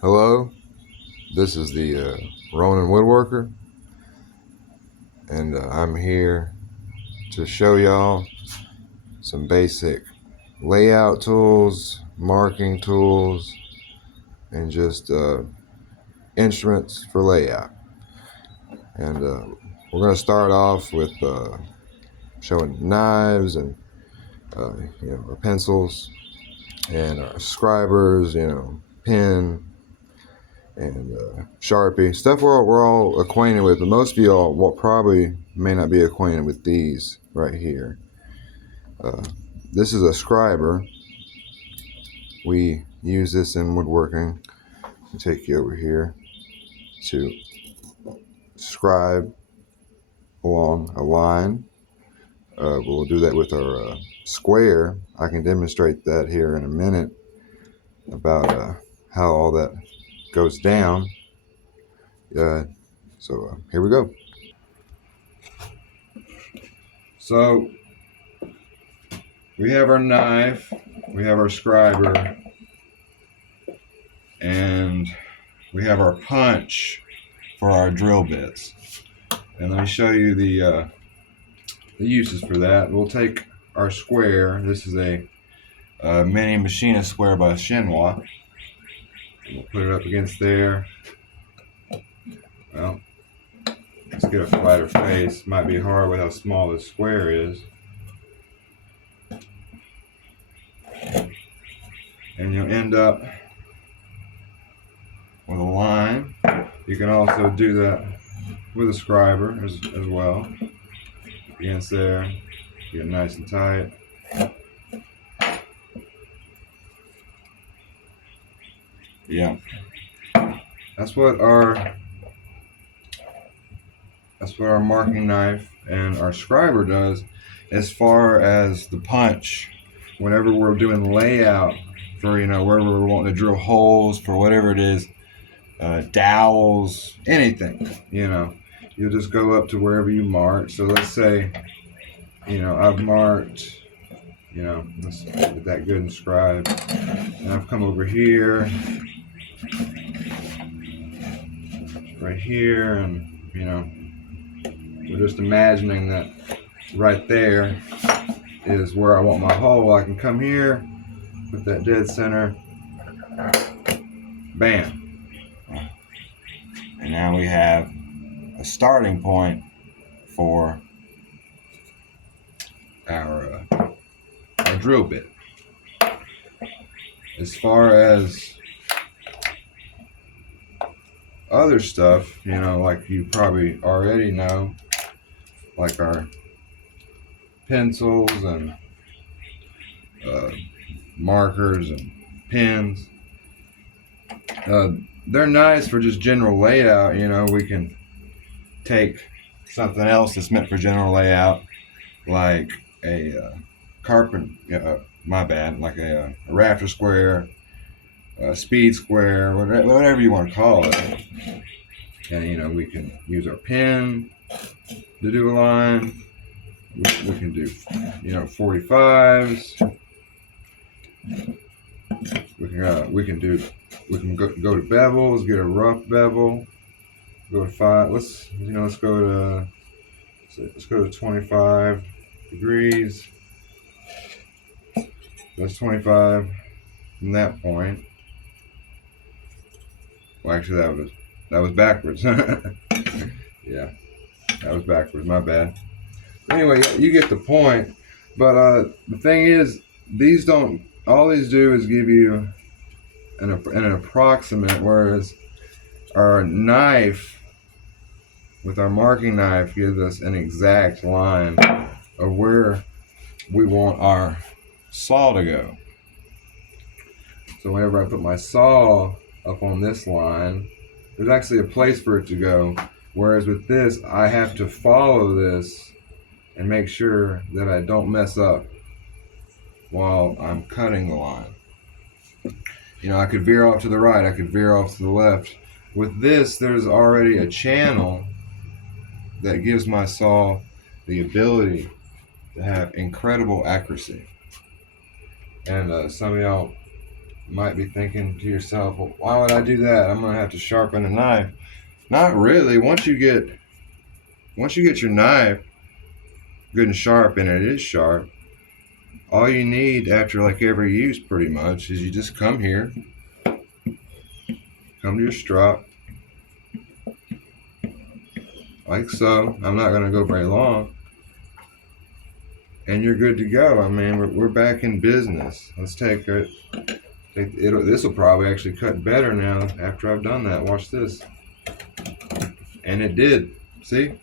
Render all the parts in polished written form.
Hello, this is the Ronin Woodworker, and I'm here to show y'all some basic layout tools, marking tools, and just instruments for layout. And we're going to start off with showing knives and our pencils and our scribers, pen and Sharpie, stuff we're all acquainted with, but most of y'all probably may not be acquainted with these right here. This is a scriber. We use this in woodworking. I'll take you over here to scribe along a line. We'll do that with our square. I can demonstrate that here in a minute about how all that goes down. So here we go. So we have our knife, we have our scriber, and we have our punch for our drill bits. And let me show you the uses for that. We'll take our square. This is a mini machinist square by Shenhua. We'll put it up against there. Well, let's get a flatter face. Might be hard with how small this square is. And you'll end up with a line. You can also do that with a scriber as well. Against there, get it nice and tight. Yeah, that's what our marking knife and our scriber does. As far as the punch, whenever we're doing layout for wherever we're wanting to drill holes for whatever it is, dowels, anything, you'll just go up to wherever you mark. So let's say, I've marked, let's get that good and scribe, and I've come over here, right here, and we're just imagining that right there is where I want my hole. I can come here, put that dead center, bam. And now we have a starting point for our drill bit. As far as other stuff, like you probably already know, like our pencils and markers and pens, they're nice for just general layout. We can take something else that's meant for general layout, like a like a rafter square, a speed square, whatever you want to call it. And we can use our pen to do a line. We can do 45s. We can go to bevels, get a rough bevel, go to 5. Let's go to 25 degrees. That's 25 from that point. Well, actually, that was backwards. Yeah, that was backwards. My bad. Anyway, you get the point. But the thing is, all these do is give you an approximate, whereas our knife, with our marking knife, gives us an exact line of where we want our saw to go. So whenever I put my saw up on this line, there's actually a place for it to go. Whereas with this, I have to follow this and make sure that I don't mess up while I'm cutting the line. I could veer off to the right, I could veer off to the left. With this, there's already a channel that gives my saw the ability to have incredible accuracy. And some of y'all You might be thinking to yourself, well, why would I do that? I'm gonna have to sharpen a knife. Not really. Once you get your knife good and sharp, and it is sharp, all you need after like every use pretty much is you just come here, come to your strop, like so. I'm not gonna go very long, and you're good to go. I mean, we're back in business. Let's take it. This will probably actually cut better now after I've done that. Watch this. And it did. See?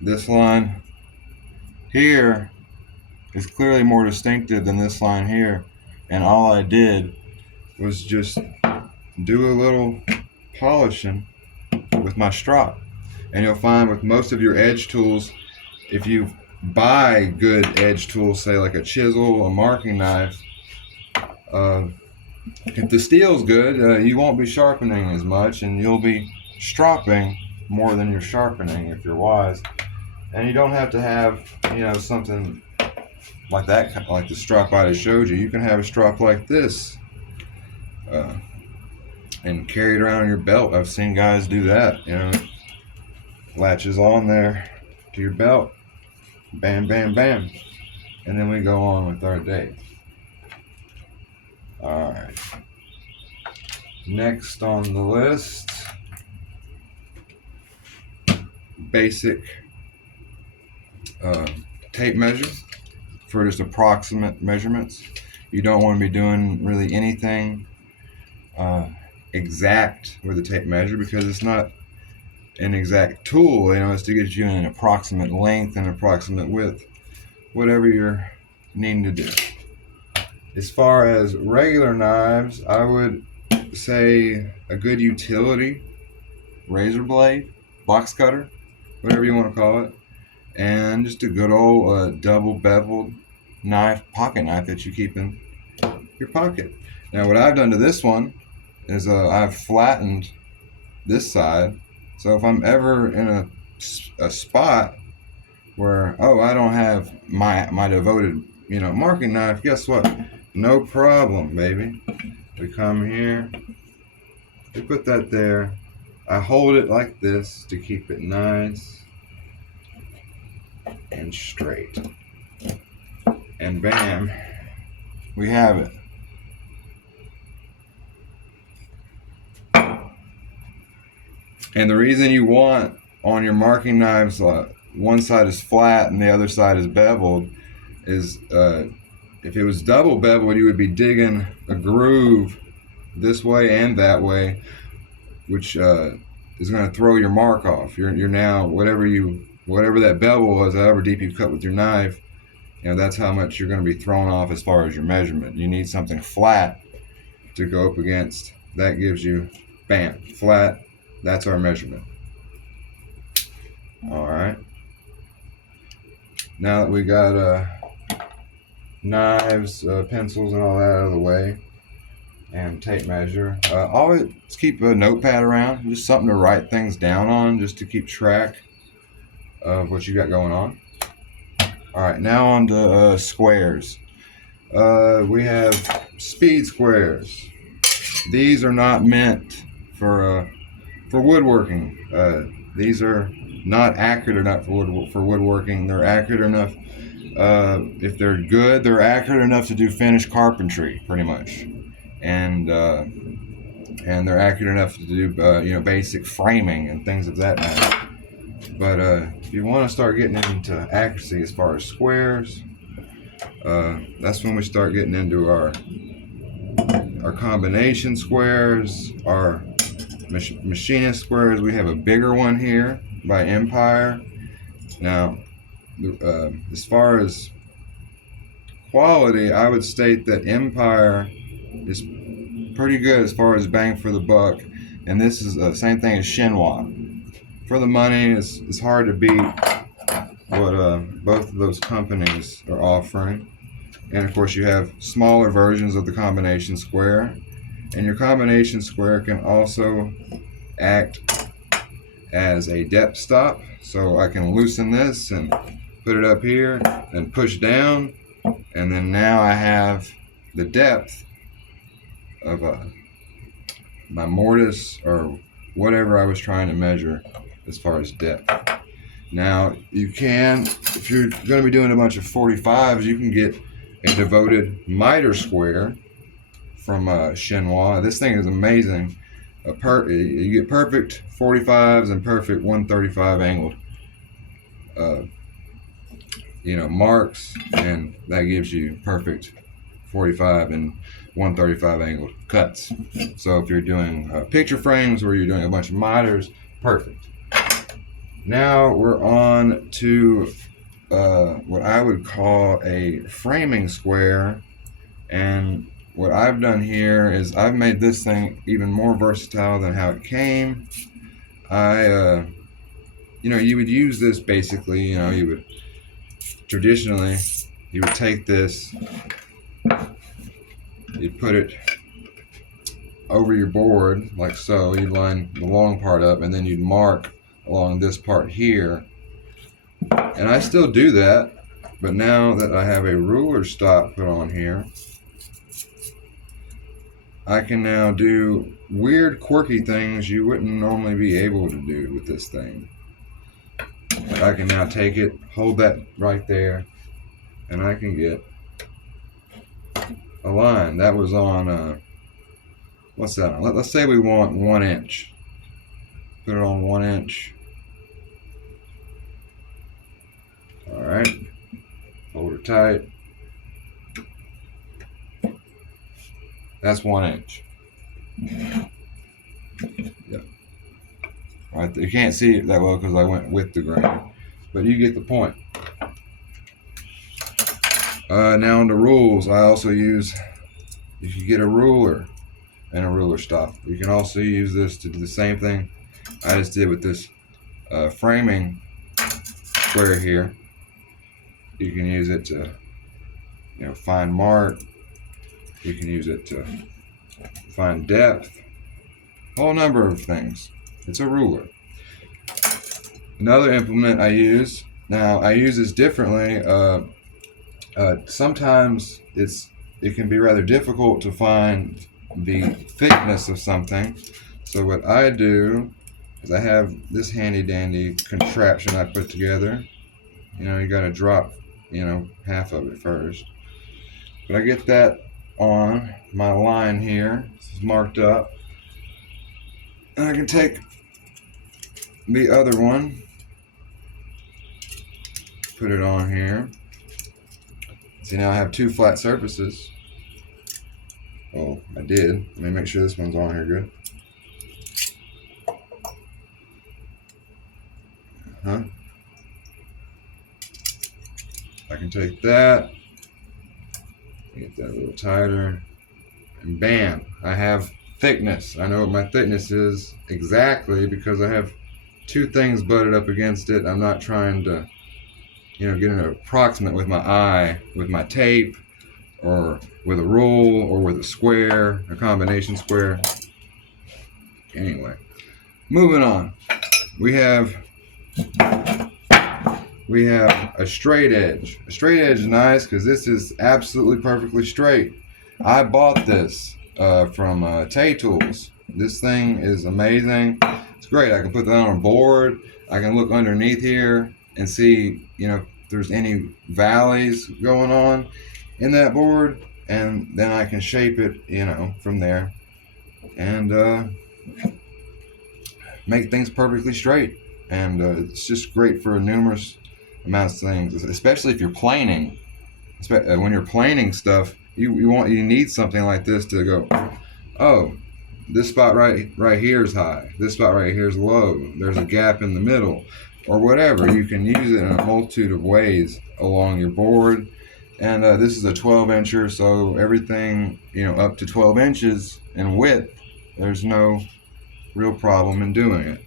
This line here is clearly more distinctive than this line here. And all I did was just do a little polishing with my strop. And you'll find with most of your edge tools, if you buy good edge tools, say like a chisel, a marking knife, if the steel's good, you won't be sharpening as much, and you'll be stropping more than you're sharpening if you're wise. And you don't have to have, something like that, like the strop I just showed you. You can have a strop like this and carry it around your belt. I've seen guys do that. Latches on there to your belt, bam, bam, bam, and then we go on with our day. All right. Next on the list, basic tape measure for just approximate measurements. You don't want to be doing really anything exact with a tape measure, because it's not an exact tool. It's to get you an approximate length and approximate width, whatever you're needing to do. As far as regular knives, I would say a good utility razor blade, box cutter, whatever you want to call it, and just a good old double beveled knife, pocket knife that you keep in your pocket. Now what I've done to this one is I've flattened this side, so if I'm ever in a spot where I don't have my devoted marking knife, guess what? No problem, baby. We come here, we put that there. I hold it like this to keep it nice and straight. And bam, we have it. And the reason you want on your marking knives, one side is flat and the other side is beveled, is if it was double beveled, you would be digging a groove this way and that way, which is going to throw your mark off. You're now, whatever that bevel was, however deep you cut with your knife, that's how much you're going to be thrown off as far as your measurement. You need something flat to go up against. That gives you, bam, flat. That's our measurement. All right. Now that we got knives, pencils, and all that out of the way, and tape measure, always keep a notepad around, just something to write things down on, just to keep track of what you got going on. All right, now on to squares. We have speed squares. These are not meant for woodworking. These are not accurate enough for woodworking. They're accurate enough, if they're good, they're accurate enough to do finished carpentry, pretty much, and they're accurate enough to do basic framing and things of that matter. But if you want to start getting into accuracy as far as squares, that's when we start getting into our combination squares, our machinist squares. We have a bigger one here by Empire. Now, as far as quality, I would state that Empire is pretty good as far as bang for the buck, and this is the same thing as Shinwa. For the money, it's hard to beat what both of those companies are offering. And of course, you have smaller versions of the combination square, and your combination square can also act as a depth stop. So I can loosen this and put it up here and push down, and then now I have the depth of my mortise or whatever I was trying to measure as far as depth. Now you can, if you're going to be doing a bunch of 45s, you can get a devoted miter square from Chinois. This thing is amazing. You get perfect 45s and perfect 135 angled marks, and that gives you perfect 45 and 135 angled cuts. So if you're doing picture frames where you're doing a bunch of miters, perfect. Now we're on to what I would call a framing square, and what I've done here is I've made this thing even more versatile than how it came. You would use this basically, traditionally, you would take this, you'd put it over your board like so, you'd line the long part up, and then you'd mark along this part here. And I still do that, but now that I have a ruler stop put on here, I can now do weird, quirky things you wouldn't normally be able to do with this thing. But I can now take it, hold that right there, and I can get a line. That was on, what's that on? Let's say we want 1 inch. Put it on 1 inch. All right, hold it tight. That's 1 inch. Yep. Right, you can't see it that well because I went with the grain, but you get the point. Now on the rules, I also use, if you get a ruler and a ruler stop, you can also use this to do the same thing I just did with this framing square here. You can use it to, find mark. You can use it to find depth. A whole number of things. It's a ruler. Another implement I use. Now I use this differently. Sometimes it can be rather difficult to find the thickness of something. So what I do is I have this handy dandy contraption I put together. You got to drop, half of it first. But I get that on my line here. This is marked up. And I can take the other one, put it on here. See, now I have 2 flat surfaces. Oh, I did. Let me make sure this one's on here good. I can take that, get that a little tighter, and bam, I have thickness. I know what my thickness is exactly because I have 2 things butted up against it. I'm not trying to, get an approximate with my eye, with my tape, or with a rule, or with a square, a combination square. Anyway, moving on. We have a straight edge. A straight edge is nice because this is absolutely perfectly straight. I bought this from Tay Tools. This thing is amazing. It's great. I can put that on a board. I can look underneath here and see, if there's any valleys going on in that board, and then I can shape it, from there, and make things perfectly straight. And it's just great for numerous amounts of things, especially if you're planing. When you're planing stuff, you need something like this to go, oh, this spot right here is high, this spot right here is low, there's a gap in the middle, or whatever. You can use it in a multitude of ways along your board. And this is a 12-incher, so everything up to 12 inches in width, there's no real problem in doing it.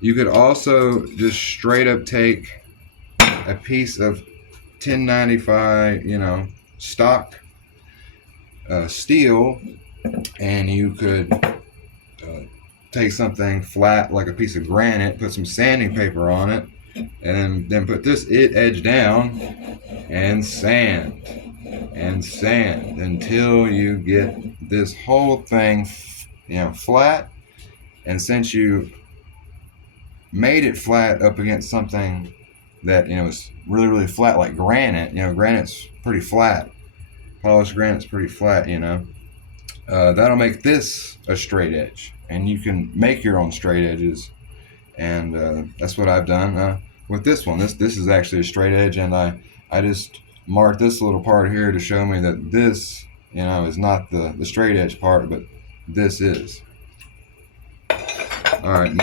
You could also just straight up take a piece of 1095, stock steel, and you could take something flat like a piece of granite, put some sanding paper on it, and then put this edge down and sand. and sand until you get this whole thing, flat. And since you made it flat up against something that is really really flat, like granite, granite's pretty flat, polished granite's pretty flat, that'll make this a straight edge, and you can make your own straight edges. And that's what I've done with this one. This is actually a straight edge, and I just marked this little part here to show me that this is not the straight edge part, but this is. All right.